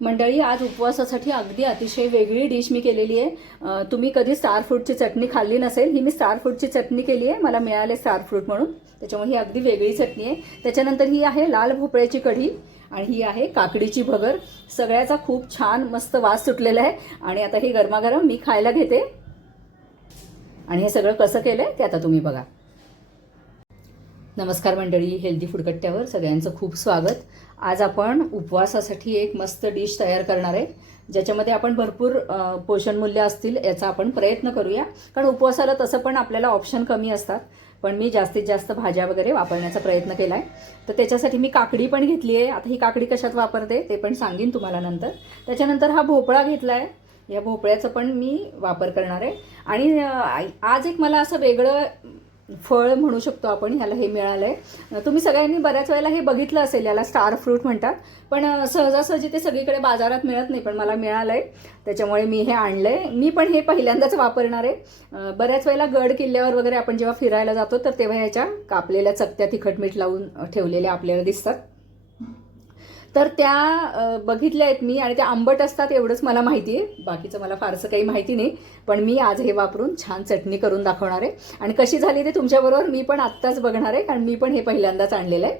मंडळी, आज उपवासासाठी अगदी अतिशय वेगळी डिश मी केलेली आहे. तुम्ही कधी स्टार फ्रूटची चटणी खाल्ली नसेल. ही मी स्टार फ्रूटची चटणी केली आहे, मला मिळाले स्टार फ्रूट म्हणून, त्याच्यामुळे ही अगदी वेगळी चटणी आहे. त्याच्यानंतर ही आहे लाल भोपळ्याची कढी आणि ही आहे काकडीची भगर. सगळ्याचा खूप छान मस्त वास सुटलेला आहे आणि आता ही गरमागरम मी खायला घेते. आणि हे सगळं कसं केलंय ते आता तुम्ही बघा. नमस्कार मंडळी, हेल्दी फूड कट्ट्यावर सगळ्यांचं खूप स्वागत. आज आपण उपवासासाठी एक मस्त डिश तयार करणार आहे, ज्याच्यामध्ये आपण भरपूर पोषण मूल्य असतील याचा आपण प्रयत्न करूया. कारण उपवासाला तसं पण आपल्याला ऑप्शन कमी असतात, पण मी जास्तीत जास्त भाज्या वगैरे वापरण्याचा प्रयत्न केला आहे. तर त्याच्यासाठी मी काकडी पण घेतली आहे. आता ही काकडी कशात वापरते ते पण सांगेन तुम्हाला नंतर. त्याच्यानंतर हा भोपळा घेतला आहे, या भोपळ्याचं पण मी वापर करणार आहे. आणि आज एक मला असं वेगळं फळ म्हणू शकतो आपण, ह्याला हे मिळालं आहे. तुम्ही सगळ्यांनी बऱ्याच वेळेला हे बघितलं असेल, याला स्टार फ्रूट म्हणतात, पण सहजासहजी ते सगळीकडे बाजारात मिळत नाही, पण मला मिळालं आहे त्याच्यामुळे मी हे आणलं आहे. मी पण हे पहिल्यांदाच वापरणार आहे. बऱ्याच वेळेला गड किल्ल्यावर वगैरे आपण जेव्हा फिरायला जातो तर तेव्हा ह्याच्या कापलेल्या चकत्या तिखट मीठ लावून ठेवलेल्या आपल्याला दिसतात. तर त्या बघितल्या आहेत मी, आणि त्या आंबट असतात एवढंच मला माहिती आहे, बाकीचं मला फारसं काही माहिती नाही. पण मी आज हे वापरून छान चटणी करून दाखवणार आहे आणि कशी झाली ते तुमच्याबरोबर मी पण आत्ताच बघणार आहे, कारण मी पण हे पहिल्यांदाच आणलेलं आहे.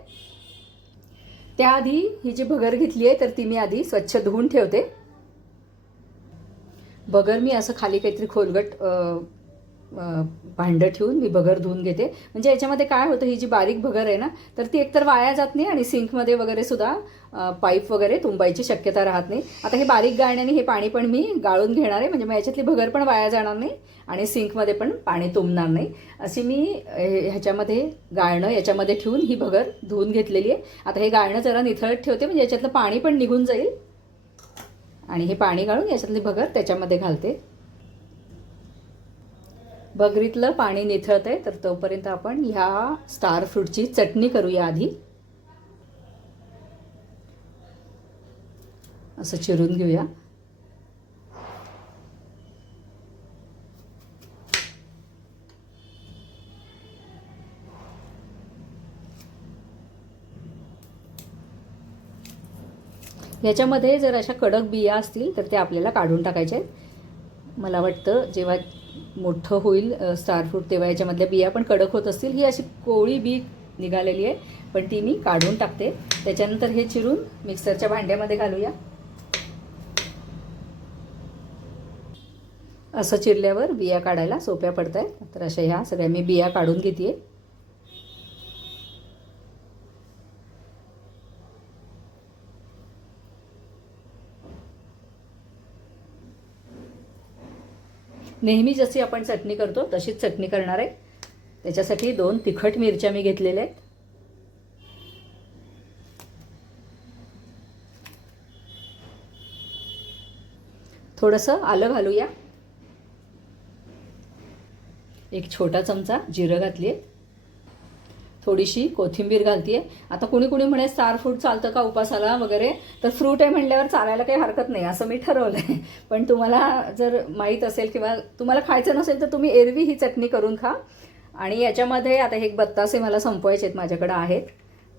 त्याआधी ही जी भगर घेतली आहे तर ती मी आधी स्वच्छ धुवून ठेवते. भगर मी असं खाली काहीतरी खोलगट भांडं ठेवून मी भगर धुवून घेते. म्हणजे याच्यामध्ये काय होतं, ही जी बारीक भगर आहे ना, तर ती एकतर वाया जात नाही आणि सिंकमध्ये वगैरे सुद्धा पाईप वगैरे तुंबायची शक्यता राहत नाही. आता हे बारीक गाळण्याने हे पाणी पण मी गाळून घेणार आहे, म्हणजे मग याच्यातली भगर पण वाया जाणार नाही आणि सिंकमध्ये पण पाणी तुंबणार नाही. अशी मी ह्याच्यामध्ये गाळणं याच्यामध्ये ठेवून ही भगर धुवून घेतलेली आहे. आता हे गाळणं जरा निथळत ठेवते, म्हणजे याच्यातलं पाणी पण निघून जाईल. आणि हे पाणी गाळून याच्यातली भगर त्याच्यामध्ये घालते. भगरीतलं पाणी निथळत आहे, तर तोपर्यंत आपण ह्या स्टार फ्रूटची चटणी करूया. आधी असं चिरून घेऊया. याच्यामध्ये जर अशा कडक बिया असतील तर त्या आपल्याला काढून टाकायच्या आहेत. मला वाटतं जेव्हा मोठं होईल स्टार फ्रूट तेव्हा याच्यामधल्या बिया पण कडक होत असतील. ही अशी कोवळी बी निघालेली आहे, पण ती मी काढून टाकते. त्याच्यानंतर हे चिरून मिक्सरच्या भांड्यामध्ये घालूया. असं चिरल्यावर बिया काढायला सोप्या पडत आहेत. तर अशा ह्या सगळ्या मी बिया काढून घेते. नेहमी जशी आपण चटणी करतो तशीच चटणी करणार आहे. त्याच्यासाठी 2 तिखट मिरच्या मी घेतलेल्या आहेत. थोडंसं आलं घालूया. 1 छोटा चमचा जिरं घातली आहे. थोडीशी कोथिंबीर घालते आहे. आता कुणी कुणी म्हणे स्टार फ्रूट चालतं का उपासाला वगैरे, तर फ्रूट आहे म्हणल्यावर चालायला काही हरकत नाही असं मी ठरवलं आहे. पण तुम्हाला जर माहीत असेल किंवा तुम्हाला खायचं नसेल तर तुम्ही एरवी ही चटणी करून खा. आणि याच्यामध्ये आता हे बत्तासे मला संपवायचे आहेत, माझ्याकडे आहेत,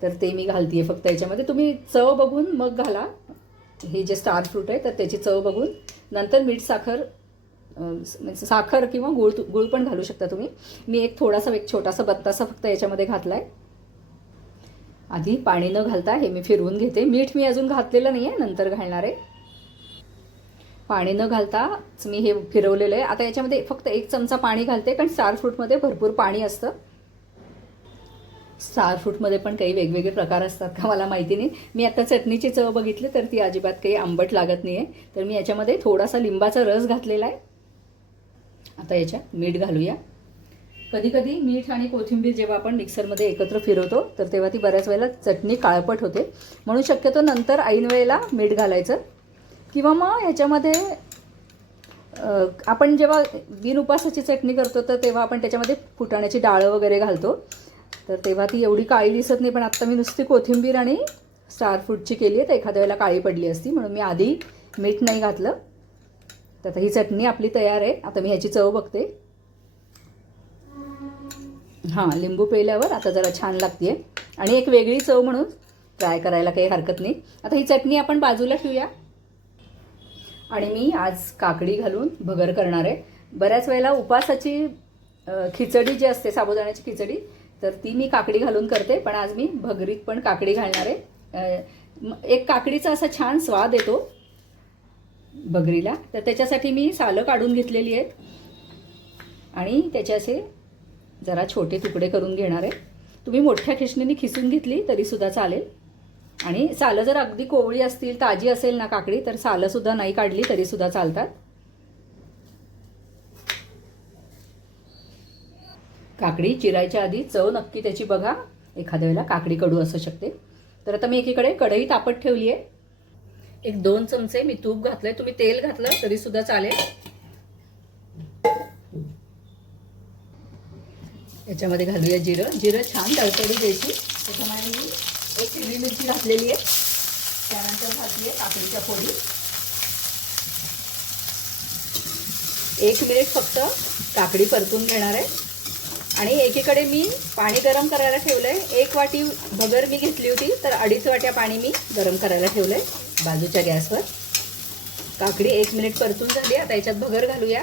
तर ते मी घालते आहे फक्त. याच्यामध्ये तुम्ही चव बघून मग घाला. हे जे स्टार फ्रूट आहे तर त्याची चव बघून नंतर मीठ साखर किंवा गुळ पण घालू शकता तुम्ही. मी एक छोटासा बत्तासा फक्त याच्यामध्ये घातला आहे. आधी पाणी न घालता हे मी फिरवून घेते. मीठ मी अजून घातलेलं नाही आहे, नंतर घालणार आहे. पाणी न घालताच मी हे फिरवलेलं आहे. आता याच्यामध्ये फक्त 1 चमचा पाणी घालते, कारण स्टार फ्रूटमध्ये भरपूर पाणी असतं. स्टार फ्रूटमध्ये पण काही वेगवेगळे प्रकार असतात का मला माहिती नाही. मी आता चटणीची चव बघितली तर ती अजिबात काही आंबट लागत नाही आहे. तर मी याच्यामध्ये थोडासा लिंबाचा रस घातलेला आहे. आता याच्यात मीठ घालूया. कधी कधी मीठ आणि कोथिंबीर जेव्हा आपण मिक्सरमध्ये एकत्र फिरवतो तर तेव्हा ती बऱ्याच वेळेला चटणी काळपट होते, म्हणून शक्यतो नंतर ऐन वेळेला मीठ घालायचं. किंवा मग ह्याच्यामध्ये आपण जेव्हा बिनउपासाची चटणी करतो तर तेव्हा आपण त्याच्यामध्ये फुटाण्याची डाळ वगैरे घालतो, तर तेव्हा ती एवढी काळी दिसत नाही. पण आत्ता मी नुसती कोथिंबीर आणि स्टार फ्रूटची केली आहे, तर एखाद्या वेळेला काळी पडली असती, म्हणून मी आधी मीठ नाही घातलं. तर आता ही चटणी आपली तयार आहे. आता मी ह्याची चव बघते. हां, लिंबू पिळल्यावर आता जरा छान लागते आणि एक वेगळी चव म्हणून ट्राय करायला काही हरकत नाही. आता ही चटणी आपण बाजूला ठेवूया. आणि मी आज काकडी घालून भगर करणार आहे. बऱ्याच वेळेला उपवासाची खिचडी जी असते, साबुदाण्याची खिचडी, तर ती मी काकडी घालून करते, पण आज मी भगरीत पण काकडी घालणार आहे. एक काकडीचा असा छान स्वाद येतो भगरीला, तर त्याच्यासाठी मी सालं काढून घेतलेली आहेत आणि त्याचे असे जरा छोटे तुकडे करून घेणार आहे. तुम्ही मोठ्या खिसणीने खिसून घेतली तरीसुद्धा चालेल. आणि सालं जर अगदी कोवळी असतील, ताजी असेल ना काकडी, तर सालंसुद्धा नाही काढली तरीसुद्धा चालतात. काकडी चिरायच्या आधी चव नक्की त्याची बघा, एखाद्या वेळेला काकडी कडू असू शकते. तर आता मी एकीकडे कढई तापत ठेवली आहे. 1-2 चमचे मी तूप घातलंय, तुम्ही तेल घातलं तरीसुद्धा चालेल. याच्यामध्ये घालूया जिरं. जिरं छान तडतडू द्यायची. त्याच्यामुळे मी एक हिरवी मिरची घातलेली आहे, त्यानंतर घातली आहे काकडीच्या फोडी. 1 मिनिट फक्त काकडी परतून घेणार आहे. आणि एकीकडे मी पाणी गरम करायला ठेवलंय. 1 वाटी भगर मी घेतली होती, तर 2.5 वाट्या पाणी मी गरम करायला ठेवलंय बाजूच्या गॅसवर. काकडी 1 मिनिट परतून झाली. आता याच्यात भगर घालूया.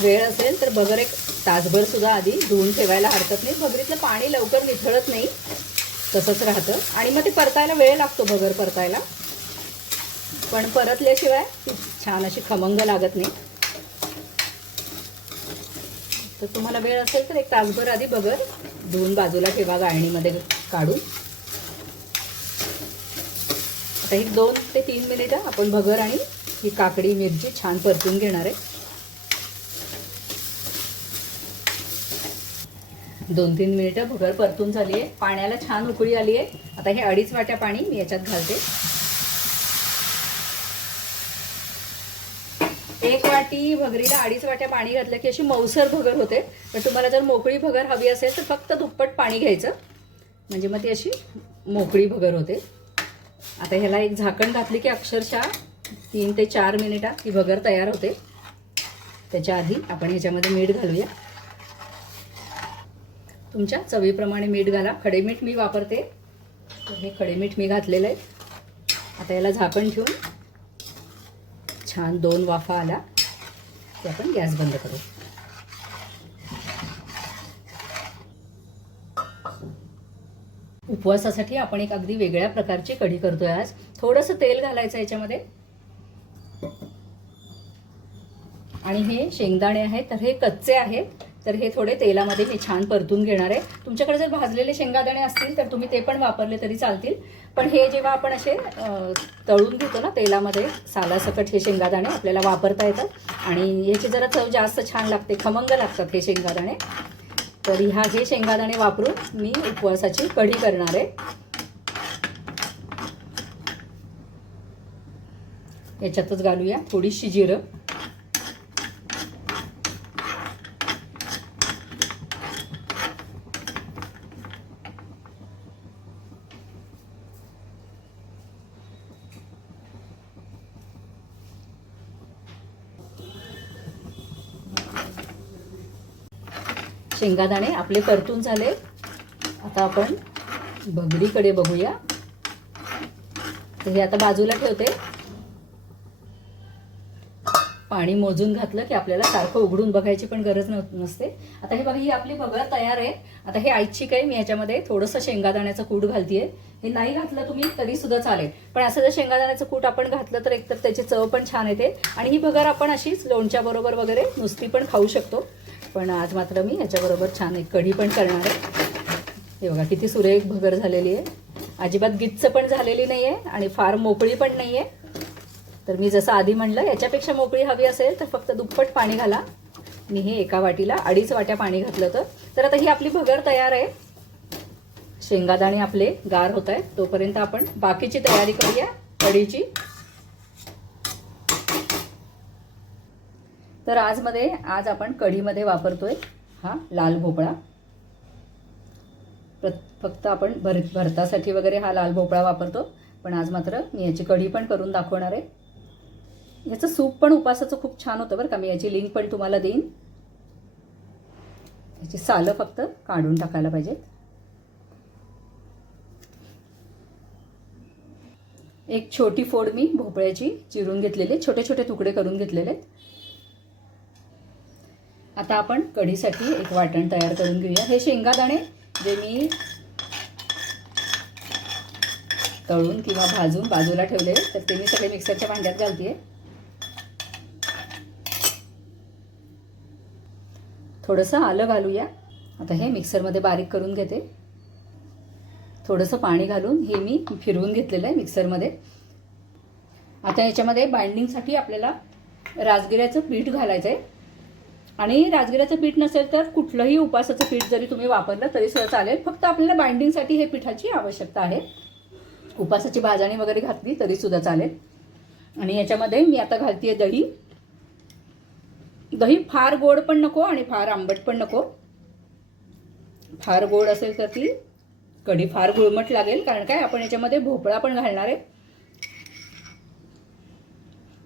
वेळ असेल तर भगर एक तासभर सुद्धा आधी धुवून ठेवायला हरकत नाही. भगरीतलं पाणी लवकर निथळत नाही, तसंच राहतं. आणि मग ते परतायला वेळ लागतो भगर परतायला, पण परतल्याशिवाय ती छान अशी खमंग लागत नाही. तर तुम्हाला वेळ असेल तर एक तासभर आधी भगर धुवून बाजूला ठेवा, गाळणीमध्ये काढून. आता एक 2 ते 3 मिनिटं आपण भगर आणि ही काकडी मिरची छान परतून घेणार आहे. 2-3 मिनिटं भगर परतून झाली आहे. पाण्याला छान उकळी आली आहे. आता हे 2.5 वाट्या पाणी मी याच्यात घालते. 1 वाटी भगरीला 2.5 वाट्या पाणी घातलं की अशी मऊसर भगर होते. पण तुम्हाला जर मोकळी भगर हवी असेल तर फक्त दुप्पट पाणी घ्यायचं, म्हणजे मग ती अशी मोकळी भगर होते. आता ह्याला एक झाकण घातली की अक्षरशः 3 ते 4 मिनिटात ही भगर तयार होते. त्याच्या आधी आपण ह्याच्यामध्ये मीठ घालूया. तुमच्या चवीप्रमाणे मीठ घाला. खडेमीठ मी वापरते, तर हे खडेमीठ मी घातलेलं आहे. आता याला झाकण ठेवून छान 2 वाफा आला की आपण गॅस बंद करू. उपवासासाठी आपण एक अगदी वेगळ्या प्रकारची कढी करतोय आज. थोडंसं तेल घालायचं याच्यामध्ये. आणि हे शेंगदाणे आहेत, तर हे कच्चे आहेत, तर हे थोडे तेलामध्ये मी छान परतून घेणार आहे. तुमच्याकडे जर भाजलेले शेंगादाणे असतील तर तुम्ही ते पण वापरले तरी चालतील. पण हे जेव्हा आपण असे तळून घेतो ना तेलामध्ये, सालासकट हे शेंगादाणे आपल्याला वापरता येतात आणि याची जरा चव जास्त छान लागते, खमंग लागतात हे शेंगादाणे. तर हे शेंगादाणे वापरून मी उपवासाची कढी करणार आहे. याच्यातच घालूया थोडीशी जिरं. शेंगादाणे आपले परतून झाले. आता आपण भगरीकडे बघूया. तर हे आता बाजूला ठेवते. पाणी मोजून घातलं की आपल्याला सारखं उघडून बघायची पण गरज नसते. आता हे बघा, ही आपली भगर तयार आहे. आता हे ऐच्छिक आहे, मी याच्यामध्ये थोडंसं शेंगादाण्याचं कूट घालतीये. हे नाही घातलं तुम्ही तरी सुद्धा चालेल, पण असं जर शेंगादाण्याचं कूट आपण घातलं तर एकतर त्याची चव पण छान येते आणि ही भगर आपण अशीच लोणच्या बरोबर वगैरे नुसती पण खाऊ शकतो. पण आज मात्र मी याच्याबरोबर छान एक कढी पण करणार आहे. हे बघा किती सुरेख भगर झालेली आहे. अजिबात गिच्च पण झालेली नाही आहे आणि फार मोकळी पण नाही आहे. तर मी जसं आधी म्हणलं, याच्यापेक्षा मोकळी हवी असेल तर फक्त दुप्पट पाणी घाला. मी हे 1 वाटीला 2.5 वाट्या पाणी घातलं होतं. तर आता ही आपली भगर तयार आहे. शेंगादाणे आपले गार होत आहेत, तोपर्यंत आपण बाकीची तयारी करूया कढीची. तर आज आपण कढीमध्ये वापरतोय हा लाल भोपळा. फक्त आपण भरतासाठी वगैरे हा लाल भोपळा वापरतो, पण आज मात्र मी याची कढी पण करून दाखवणार आहे. याचं सूप पण उपासाचं खूप छान होतं बरं का. मी याची लिंक पण तुम्हाला देईन. याची सालं फक्त काढून टाकायला पाहिजेत. एक छोटी फोड मी भोपळ्याची चिरून घेतलेली, छोटे छोटे तुकडे करून घेतलेले. आता आपण कढीसाठी एक वाटण तयार करून घेऊया. हे शेंगादाणे जे मी तळून किंवा भाजून बाजूला ठेवले, तर ते मी सगळे मिक्सरच्या भांड्यात घालते. थोडंसं आलं घालूया. आता हे मिक्सरमध्ये बारीक करून घेते. थोडंसं पाणी घालून हे मी फिरवून घेतलेलं आहे मिक्सरमध्ये. आता याच्यामध्ये बाइंडिंगसाठी आपल्याला राजगिऱ्याचं पीठ घालायचं आहे. आणि राजगिऱ्याचं पीठ नसेल तर कुठलंही उपासाचं पीठ जरी तुम्ही वापरलं तरी सुद्धा चालेल. फक्त आपल्याला बाइंडिंगसाठी हे पिठाची आवश्यकता आहे. उपासाची भाजणी वगैरे घातली तरी सुद्धा चालेल. आणि याच्यामध्ये मी आता घालते दही. दही फार गोड पण नको आणि फार आंबट पण नको. फार गोड असेल तर ती कढी फार गुळमट लागेल, कारण काय आपण याच्यामध्ये भोपळा पण घालणार आहे.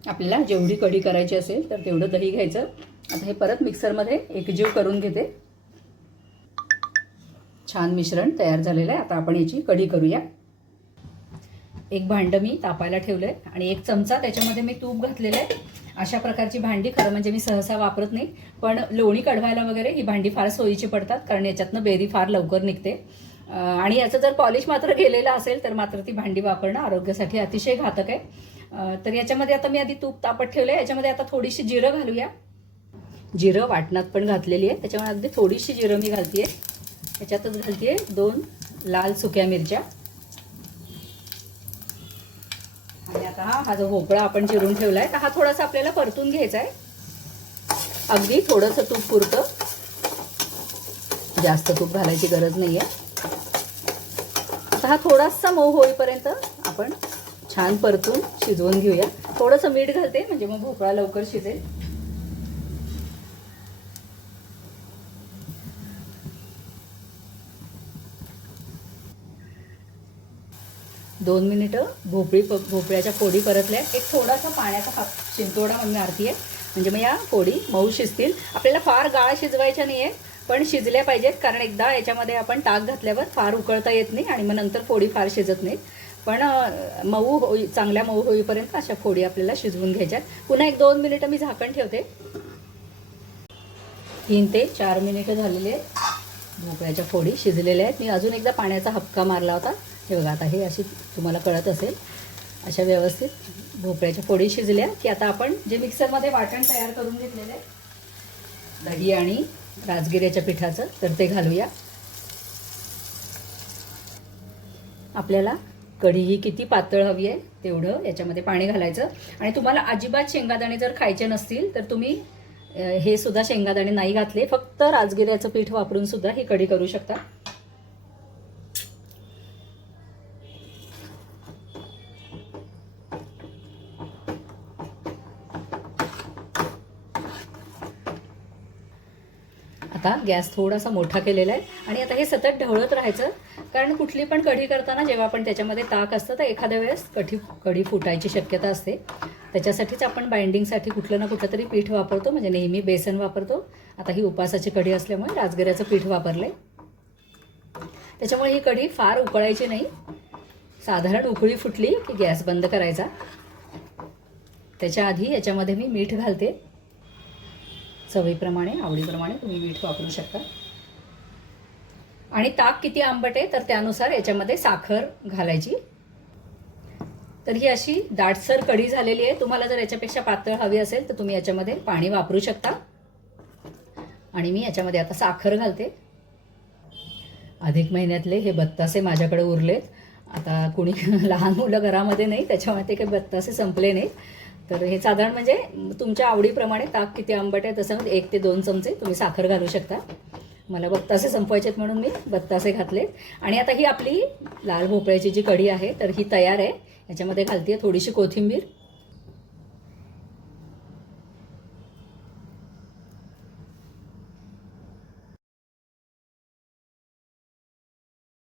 आपल्याला जेवढी कढी करायची असेल तर तेवढं दही घ्यायचं. आता हे परत मिक्सरमध्ये एकजीव करून घेते. छान मिश्रण तयार झालेलं आहे. आता आपण याची कढी करूया. एक भांडं मी तापायला ठेवलं आहे आणि 1 चमचा त्याच्यामध्ये मी तूप घातलेलं आहे. अशा प्रकारची भांडी खरं म्हणजे मी सहसा वापरत नाही, पण लोणी कढवायला वगैरे ही भांडी फार सोयीची पडतात, कारण याच्यातनं बेरी फार लवकर निघते. आणि याचं जर पॉलिश मात्र गेलेलं असेल तर मात्र ती भांडी वापरणं आरोग्यासाठी अतिशय घातक आहे. तर याच्यामध्ये आता मी आधी तूप तापत ठेवलं आहे. याच्यामध्ये आता थोडीशी जिरं घालूया. जिरं वाटणात पण घातलेली आहे, त्याच्यामुळे अगदी थोडीशी जिरं मी घालते. याच्यातच घालते 2 लाल सुक्या मिरच्या. आणि आता हा जो भोपळा आपण चिरून ठेवला आहे तर हा थोडासा आपल्याला परतून घ्यायचा आहे. अगदी थोडंसं तूप पुरतं, जास्त तूप घालायची गरज नाही आहे. आता हा थोडासा मऊ होईपर्यंत आपण छान परतून शिजवून घेऊया. थोडंसं मीठ घालते म्हणजे मग भोपळा लवकर शिजेल. दोन मिनिटं भोपळ्याच्या फोडी परतल्या. एक थोडासा पाण्याचा शिंतोडा मी मारते आहे, म्हणजे मग या फोडी मऊ शिजतील. आपल्याला फार गाळ शिजवायच्या नाही आहे, पण शिजल्या पाहिजेत, कारण एकदा याच्यामध्ये आपण ताक घातल्यावर फार उकळता येत नाही आणि मग नंतर फोडी फार शिजत नाहीत. पण चांगल्या मऊ होईपर्यंत अशा फोडी आपल्याला शिजवून घ्यायच्यात. पुन्हा 1-2 मिनिटं मी झाकण ठेवते. 3 ते 4 मिनिटं झालेली आहेत. भोपळ्याच्या फोडी शिजलेल्या आहेत. मी अजून एकदा पाण्याचा हपका मारला होता. हे बघा, आता हे अशी तुम्हाला कळत असेल, अशा व्यवस्थित भोपळ्याच्या फोडी शिजल्या की आता आपण जे मिक्सरमध्ये वाटण तयार करून घेतलेलं आहे दही आणि राजगिऱ्याच्या पिठाचं, तर ते घालूया. आपल्याला कढी ही किती पातळ हवी आहे तेवढं याच्यामध्ये पाणी घालायचं. आणि तुम्हाला अजिबात शेंगादाणे जर खायचे नसतील तर तुम्ही हे सुद्धा शेंगादाणे नाही घातले, फक्त राजगिऱ्याचं पीठ वापरून सुद्धा ही कढी करू शकता. आता गॅस थोडासा मोठा केलेला आहे आणि आता हे सतत ढवळत राहायचं, कारण कुठली पण कढी करताना जेव्हा आपण त्याच्यामध्ये ताक असतं तर एखाद्या वेळेस कढी फुटायची शक्यता असते. त्याच्यासाठीच आपण बाइंडिंगसाठी कुठलं ना कुठलं तरी पीठ वापरतो, म्हणजे नेहमी बेसन वापरतो. आता ही उपासाची कढी असल्यामुळे राजगिऱ्याचं पीठ वापरलंय. त्याच्यामुळे ही कढी फार उकळायची नाही. साधारण उकळी फुटली की गॅस बंद करायचा. त्याच्या आधी याच्यामध्ये मी मीठ घालते. चवीप्रमाणे, आवडीप्रमाणे तुम्ही मीठ वापरू शकता. आणि ताक किती आंबट आहे तर त्यानुसार याच्यामध्ये साखर घालायची. तर ही अशी दाटसर कढी झालेली आहे. तुम्हाला जर याच्यापेक्षा पातळ हवी असेल तर तुम्ही याच्यामध्ये पाणी वापरू शकता. आणि मी याच्यामध्ये आता साखर घालते. अधिक महिन्यातले हे बत्तासे माझ्याकडे उरलेत. आता कुणी लहान मुलं घरामध्ये नाही, त्याच्यामुळे ते काही बत्तासे संपले नाहीत. तर हे साधारण म्हणजे तुमच्या आवडीप्रमाणे ताक किती आंबट आहे तसं 1 ते 2 चमचे तुम्ही साखर घालू शकता. मला बत्तासे संपवायचेत म्हणून मी बत्तासे घातले. आणि आता ही आपली लाल भोपळ्याची जी कढी आहे तर ही तयार आहे. याच्यामध्ये घालते थोडीशी कोथिंबीर,